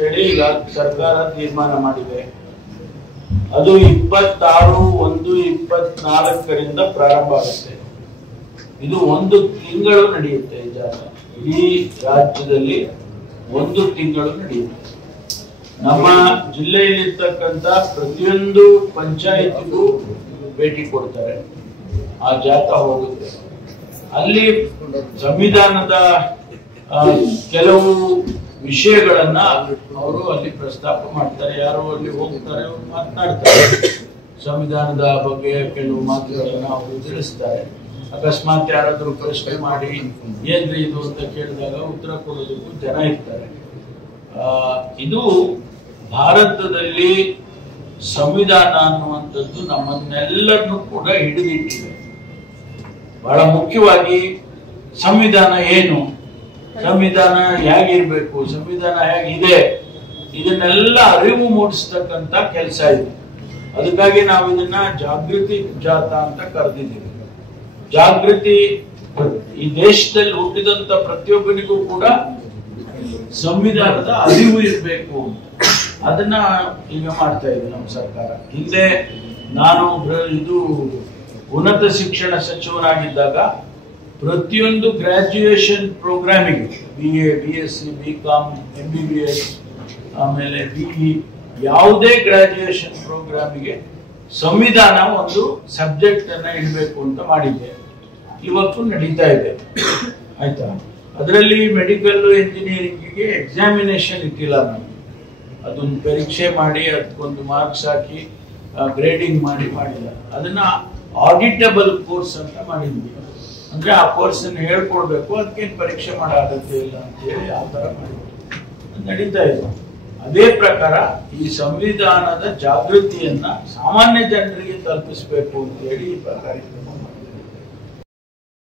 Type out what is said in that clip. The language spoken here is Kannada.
ಹೇಳಿ ಈಗ ಸರ್ಕಾರ ತೀರ್ಮಾನ ಮಾಡಿದೆ. ಅದು 26/1/24ರಿಂದ ಪ್ರಾರಂಭ ಆಗುತ್ತೆ. ಇದು 1 ತಿಂಗಳು ನಡೆಯುತ್ತೆ. ಈ ಜಾತ್ರೆ ಇಡೀ ರಾಜ್ಯದಲ್ಲಿ 1 ತಿಂಗಳು ನಡೆಯುತ್ತೆ. ನಮ್ಮ ಜಿಲ್ಲೆಯಲ್ಲಿರ್ತಕ್ಕಂಥ ಪ್ರತಿಯೊಂದು ಪಂಚಾಯತಿಗೂ ಭೇಟಿ ಕೊಡ್ತಾರೆ. ಆ ಜಾಥಾ ಹೋಗುತ್ತೆ. ಅಲ್ಲಿ ಸಂವಿಧಾನದ ಕೆಲವು ವಿಷಯಗಳನ್ನ ಅವರು ಅಲ್ಲಿ ಪ್ರಸ್ತಾಪ ಮಾಡ್ತಾರೆ. ಯಾರು ಅಲ್ಲಿ ಹೋಗ್ತಾರೆ, ಅವರು ಮಾತನಾಡ್ತಾರೆ. ಸಂವಿಧಾನದ ಬಗ್ಗೆ ಕೆಲವು ಮಾತುಗಳನ್ನ ಅವರು ತಿಳಿಸ್ತಾರೆ. ಅಕಸ್ಮಾತ್ ಯಾರಾದ್ರೂ ಪ್ರಶ್ನೆ ಮಾಡಿ ಏನ್ರಿ ಇದು ಅಂತ ಕೇಳಿದಾಗ ಉತ್ತರ ಕೊಡೋದಕ್ಕೂ ಜನ ಇರ್ತಾರೆ. ಇದು ಭಾರತದಲ್ಲಿ ಸಂವಿಧಾನ ಅನ್ನುವಂಥದ್ದು ನಮ್ಮನ್ನೆಲ್ಲರನ್ನೂ ಕೂಡ ಹಿಡಿದಿಟ್ಟಿದೆ. ಬಹಳ ಮುಖ್ಯವಾಗಿ ಸಂವಿಧಾನ ಏನು, ಸಂವಿಧಾನ ಹೇಗಿರ್ಬೇಕು, ಸಂವಿಧಾನ ಹೇಗಿದೆ, ಇದನ್ನೆಲ್ಲ ಅರಿವು ಮೂಡಿಸ್ತಕ್ಕಂಥ ಕೆಲಸ ಇದೆ. ಅದಕ್ಕಾಗಿ ನಾವು ಇದನ್ನ ಜಾಗೃತಿ ಜಾಥಾ ಅಂತ ಕರೆದಿದ್ದೀವಿ. ಜಾಗೃತಿ, ಈ ದೇಶದಲ್ಲಿ ಹುಟ್ಟಿದಂತ ಪ್ರತಿಯೊಬ್ಬನಿಗೂ ಕೂಡ ಸಂವಿಧಾನದ ಅರಿವು ಇರಬೇಕು. ಅದನ್ನ ಈಗ ಮಾಡ್ತಾ ಇದೆ ನಮ್ಮ ಸರ್ಕಾರ. ಹಿಂದೆ ನಾನು ಇದು ಉನ್ನತ ಶಿಕ್ಷಣ ಸಚಿವನಾಗಿದ್ದಾಗ ಪ್ರತಿಯೊಂದು ಗ್ರಾಜ್ಯುಯೇಷನ್ ಪ್ರೋಗ್ರಾಮಿಗೆ BA, BSc, BCom, MBBS, ಆಮೇಲೆ BE, ಯಾವುದೇ ಗ್ರಾಜ್ಯುಯೇಷನ್ ಪ್ರೋಗ್ರಾಮಿಗೆ ಸಂವಿಧಾನ ಒಂದು ಸಬ್ಜೆಕ್ಟ್ ಅನ್ನ ಇಡಬೇಕು ಅಂತ ಮಾಡಿದ್ದೆ. ಇವತ್ತು ನಡೀತಾ ಇದೆ, ಆಯ್ತಾ. ಅದರಲ್ಲಿ ಮೆಡಿಕಲ್ ಇಂಜಿನಿಯರಿಂಗಿಗೆ ಎಕ್ಸಾಮಿನೇಷನ್ ಇಟ್ಟಿಲ್ಲ ನಾನು. ಅದೊಂದು ಪರೀಕ್ಷೆ ಮಾಡಿ ಅದಕ್ಕೊಂದು ಮಾರ್ಕ್ಸ್ ಹಾಕಿ ಗ್ರೇಡಿಂಗ್ ಮಾಡಿಲ್ಲ. ಅದನ್ನ ಆಡಿಟಬಲ್ ಕೋರ್ಸ್ ಅಂತ ಮಾಡಿದ್ವಿ. ಅಂದ್ರೆ ಆ ಕೋರ್ಸ್ ಅನ್ನು ಹೇಳ್ಕೊಡ್ಬೇಕು, ಅದಕ್ಕೇನು ಪರೀಕ್ಷೆ ಮಾಡೋ ಅಗತ್ಯ ಇಲ್ಲ ಅಂತ ಹೇಳಿ ಆ ತರ ಮಾಡಿದ್ವಿ. ನಡೀತಾ ಇದೆ. ಅದೇ ಪ್ರಕಾರ ಈ ಸಂವಿಧಾನದ ಜಾಗೃತಿಯನ್ನ ಸಾಮಾನ್ಯ ಜನರಿಗೆ ತಲುಪಿಸಬೇಕು ಅಂತ ಹೇಳಿ ಈ ಕಾರ್ಯಕ್ರಮ ಮಾಡಿದ್ವಿ.